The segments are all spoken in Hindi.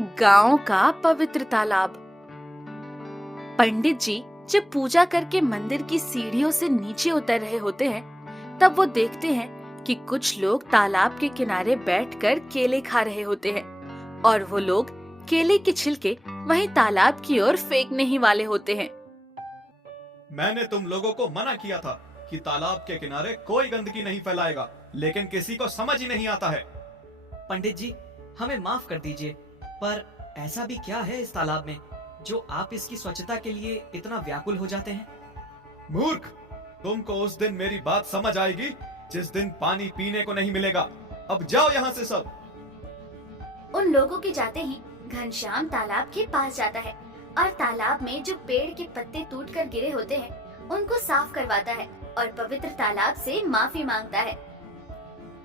गांव का पवित्र तालाब। पंडित जी जब पूजा करके मंदिर की सीढ़ियों से नीचे उतर रहे होते हैं, तब वो देखते हैं कि कुछ लोग तालाब के किनारे बैठकर केले खा रहे होते हैं और वो लोग केले के छिलके वहीं तालाब की ओर फेंकने ही वाले होते हैं। मैंने तुम लोगों को मना किया था कि तालाब के किनारे कोई गंदगी नहीं फैलाएगा, लेकिन किसी को समझ ही नहीं आता है। पंडित जी, हमें माफ कर दीजिए, पर ऐसा भी क्या है इस तालाब में जो आप इसकी स्वच्छता के लिए इतना व्याकुल हो जाते हैं? मूर्ख, तुमको उस दिन मेरी बात समझ आएगी जिस दिन पानी पीने को नहीं मिलेगा। अब जाओ यहाँ से सब। उन लोगों के जाते ही घनश्याम तालाब के पास जाता है और तालाब में जो पेड़ के पत्ते टूटकर गिरे होते हैं उनको साफ करवाता है और पवित्र तालाब से माफी मांगता है।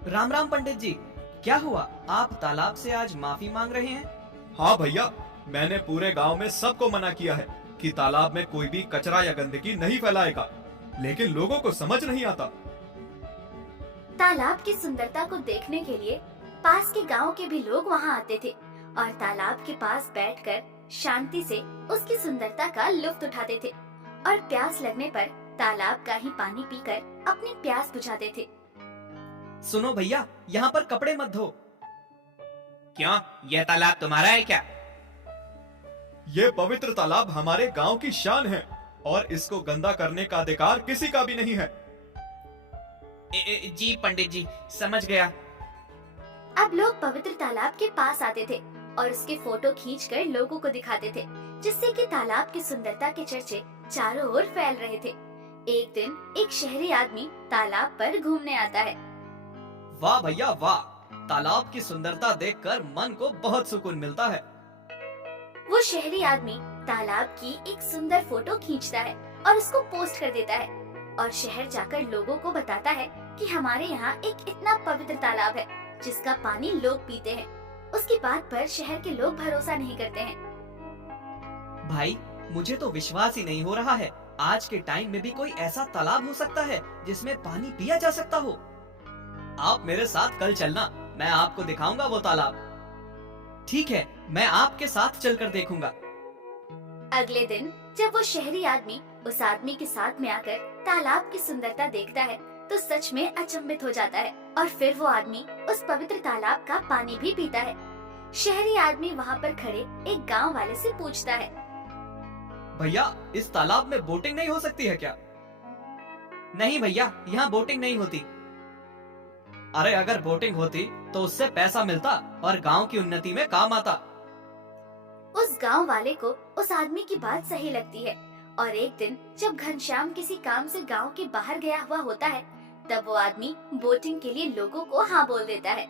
राम राम पंडित जी, क्या हुआ? आप तालाब से आज माफी मांग रहे हैं? हाँ भैया, मैंने पूरे गांव में सबको मना किया है कि तालाब में कोई भी कचरा या गंदगी नहीं फैलाएगा, लेकिन लोगों को समझ नहीं आता। तालाब की सुंदरता को देखने के लिए पास के गांव के भी लोग वहां आते थे और तालाब के पास बैठकर शांति से उसकी सुंदरता का लुत्फ उठाते थे और प्यास लगने पर तालाब का ही पानी पीकर अपनी प्यास बुझाते थे। सुनो भैया, यहाँ पर कपड़े मत धो। क्यों, यह तालाब तुम्हारा है क्या? ये पवित्र तालाब हमारे गांव की शान है और इसको गंदा करने का अधिकार किसी का भी नहीं है। जी पंडित जी, समझ गया। अब लोग पवित्र तालाब के पास आते थे और उसके फोटो खींचकर लोगों को दिखाते थे, जिससे कि तालाब की सुंदरता के चर्चे चारों ओर फैल रहे थे। एक दिन एक शहरी आदमी तालाब पर घूमने आता है। वाह भैया वाह, तालाब की सुंदरता देखकर मन को बहुत सुकून मिलता है। वो शहरी आदमी तालाब की एक सुंदर फोटो खींचता है और उसको पोस्ट कर देता है और शहर जाकर लोगों को बताता है कि हमारे यहाँ एक इतना पवित्र तालाब है जिसका पानी लोग पीते हैं। उसकी बात पर शहर के लोग भरोसा नहीं करते हैं। भाई, मुझे तो विश्वास ही नहीं हो रहा है, आज के टाइम में भी कोई ऐसा तालाब हो सकता है जिसमें पानी पिया जा सकता हो। आप मेरे साथ कल चलना, मैं आपको दिखाऊंगा वो तालाब। ठीक है, मैं आपके साथ चलकर देखूंगा। अगले दिन जब वो शहरी आदमी उस आदमी के साथ में आकर तालाब की सुंदरता देखता है तो सच में अचंभित हो जाता है और फिर वो आदमी उस पवित्र तालाब का पानी भी पीता है। शहरी आदमी वहाँ पर खड़े एक गांव वाले से पूछता है, भैया, इस तालाब में बोटिंग नहीं हो सकती है क्या? नहीं भैया, यहाँ बोटिंग नहीं होती। अरे अगर बोटिंग होती तो उससे पैसा मिलता और गांव की उन्नति में काम आता। उस गांव वाले को उस आदमी की बात सही लगती है और एक दिन जब घनश्याम किसी काम से गांव के बाहर गया हुआ होता है तब वो आदमी बोटिंग के लिए लोगों को हाँ बोल देता है।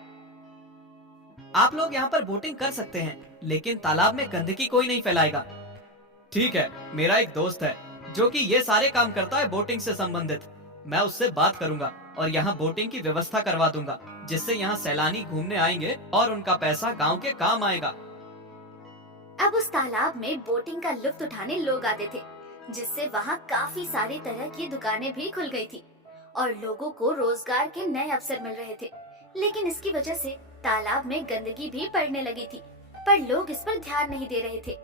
आप लोग यहाँ पर बोटिंग कर सकते हैं, लेकिन तालाब में गंदगी कोई नहीं फैलाएगा। ठीक है, मेरा एक दोस्त है जो कि ये सारे काम करता है बोटिंग से संबंधित। मैं उससे बात करूंगा और यहाँ बोटिंग की व्यवस्था करवा दूंगा, जिससे यहाँ सैलानी घूमने आएंगे और उनका पैसा गांव के काम आएगा। अब उस तालाब में बोटिंग का लुत्फ उठाने लोग आते थे, जिससे वहाँ काफी सारी तरह की दुकानें भी खुल गई थी और लोगों को रोजगार के नए अवसर मिल रहे थे। लेकिन इसकी वजह से तालाब में गंदगी भी बढ़ने लगी थी, पर लोग इस पर ध्यान नहीं दे रहे थे।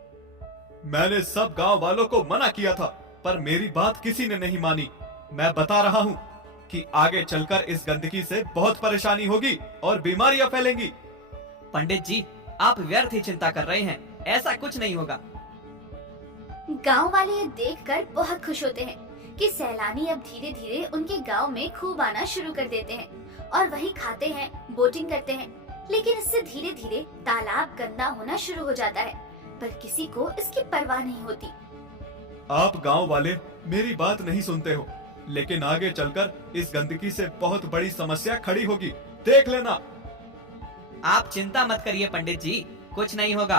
मैंने सब गांव वालों को मना किया था, पर मेरी बात किसी ने नहीं मानी। मैं बता रहा हूँ कि आगे चलकर इस गंदगी से बहुत परेशानी होगी और बीमारियां फैलेंगी। पंडित जी, आप व्यर्थ ही चिंता कर रहे हैं, ऐसा कुछ नहीं होगा। गांव वाले ये देखकर बहुत खुश होते हैं कि सैलानी अब धीरे धीरे उनके गांव में खूब आना शुरू कर देते हैं और वही खाते हैं, बोटिंग करते हैं। लेकिन इससे धीरे धीरे तालाब गंदा होना शुरू हो जाता है, पर किसी को इसकी परवाह नहीं होती। आप गांव वाले मेरी बात नहीं सुनते हो, लेकिन आगे चलकर इस गंदगी से बहुत बड़ी समस्या खड़ी होगी, देख लेना। आप चिंता मत करिए पंडित जी, कुछ नहीं होगा।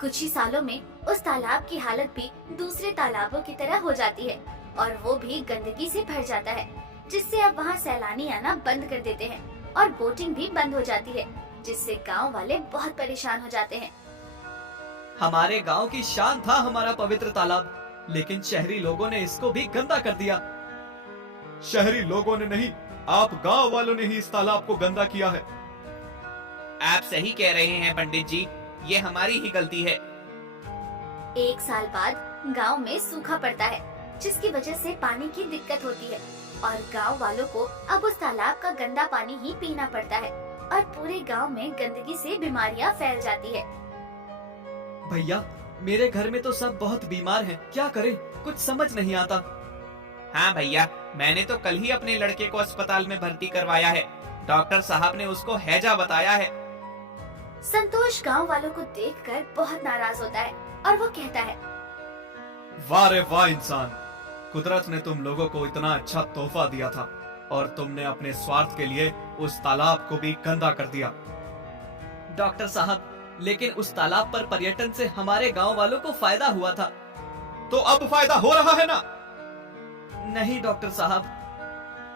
कुछ ही सालों में उस तालाब की हालत भी दूसरे तालाबों की तरह हो जाती है और वो भी गंदगी से भर जाता है, जिससे अब वहाँ सैलानी आना बंद कर देते हैं और बोटिंग भी बंद हो जाती है, जिससे गांव वाले बहुत परेशान हो जाते हैं। हमारे गांव की शान था हमारा पवित्र तालाब, लेकिन शहरी लोगों ने इसको भी गंदा कर दिया। शहरी लोगों ने नहीं, आप गांव वालों ने ही इस तालाब को गंदा किया है। आप सही कह रहे हैं पंडित जी, ये हमारी ही गलती है। 1 साल बाद गांव में सूखा पड़ता है, जिसकी वजह से पानी की दिक्कत होती है और गांव वालों को अब उस तालाब का गंदा पानी ही पीना पड़ता है और पूरे गांव में गंदगी से बीमारियां फैल जाती है। भैया, मेरे घर में तो सब बहुत बीमार हैं, क्या करें, कुछ समझ नहीं आता। हाँ भैया, मैंने तो कल ही अपने लड़के को अस्पताल में भर्ती करवाया है। डॉक्टर साहब ने उसको हैजा बताया है। संतोष गांव वालों को देखकर बहुत नाराज होता है और वो कहता है, वाह रे वाह इंसान, कुदरत ने तुम लोगों को इतना अच्छा तोहफा दिया था और तुमने अपने स्वार्थ के लिए उस तालाब को भी गंदा कर दिया। डॉक्टर साहब, लेकिन उस तालाब पर पर्यटन से हमारे गांव वालों को फायदा हुआ था। तो अब फायदा हो रहा है ना? नहीं डॉक्टर साहब।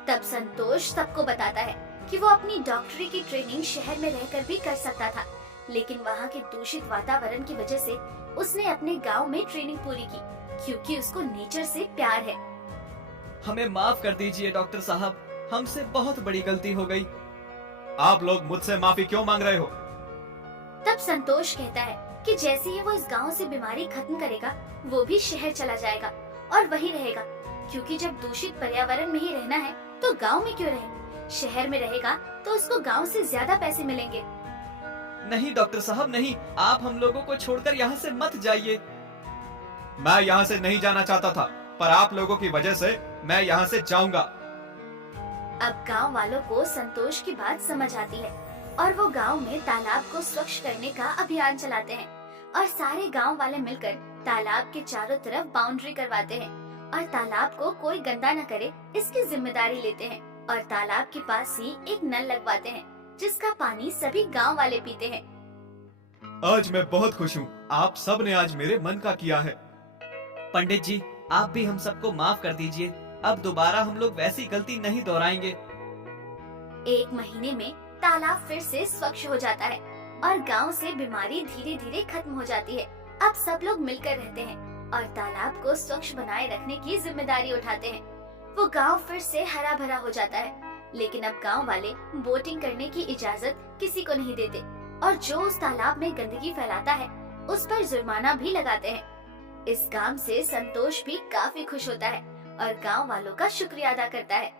तब संतोष सबको बताता है कि वो अपनी डॉक्टरी की ट्रेनिंग शहर में रहकर भी कर सकता था, लेकिन वहाँ के दूषित वातावरण की वजह से उसने अपने गांव में ट्रेनिंग पूरी की, क्योंकि उसको नेचर से प्यार है। हमें माफ कर दीजिए डॉक्टर साहब, हमसे बहुत बड़ी गलती हो गई। आप लोग मुझसे माफी क्यों मांग रहे हो? तब संतोष कहता है कि जैसे ही वो इस गांव से बीमारी खत्म करेगा, वो भी शहर चला जाएगा और वहीं रहेगा, क्योंकि जब दूषित पर्यावरण में ही रहना है तो गांव में क्यों रहे? शहर में रहेगा तो उसको गांव से ज्यादा पैसे मिलेंगे। नहीं डॉक्टर साहब नहीं, आप हम लोगों को छोड़कर यहाँ से मत जाइए। मैं यहाँ से नहीं जाना चाहता था, पर आप लोगों की वजह से मैं यहाँ से जाऊंगा। अब गांव वालों को संतोष की बात समझ आती है और वो गांव में तालाब को स्वच्छ करने का अभियान चलाते हैं और सारे गांव वाले मिलकर तालाब के चारों तरफ बाउंड्री करवाते हैं और तालाब को कोई गंदा न करे इसकी जिम्मेदारी लेते हैं और तालाब के पास ही एक नल लगवाते हैं, जिसका पानी सभी गांव वाले पीते हैं। आज मैं बहुत खुश हूँ, आप सब ने आज मेरे मन का किया है। पंडित जी, आप भी हम सबको माफ कर दीजिए, अब दोबारा हम लोग वैसी गलती नहीं दोहराएंगे। 1 महीने में तालाब फिर से स्वच्छ हो जाता है और गांव से बीमारी धीरे धीरे खत्म हो जाती है। अब सब लोग मिलकर रहते हैं और तालाब को स्वच्छ बनाए रखने की जिम्मेदारी उठाते हैं। वो गांव फिर से हरा भरा हो जाता है, लेकिन अब गांव वाले बोटिंग करने की इजाजत किसी को नहीं देते और जो उस तालाब में गंदगी फैलाता है उस पर जुर्माना भी लगाते हैं। इस काम से संतोष भी काफी खुश होता है और गांव वालों का शुक्रिया अदा करता है।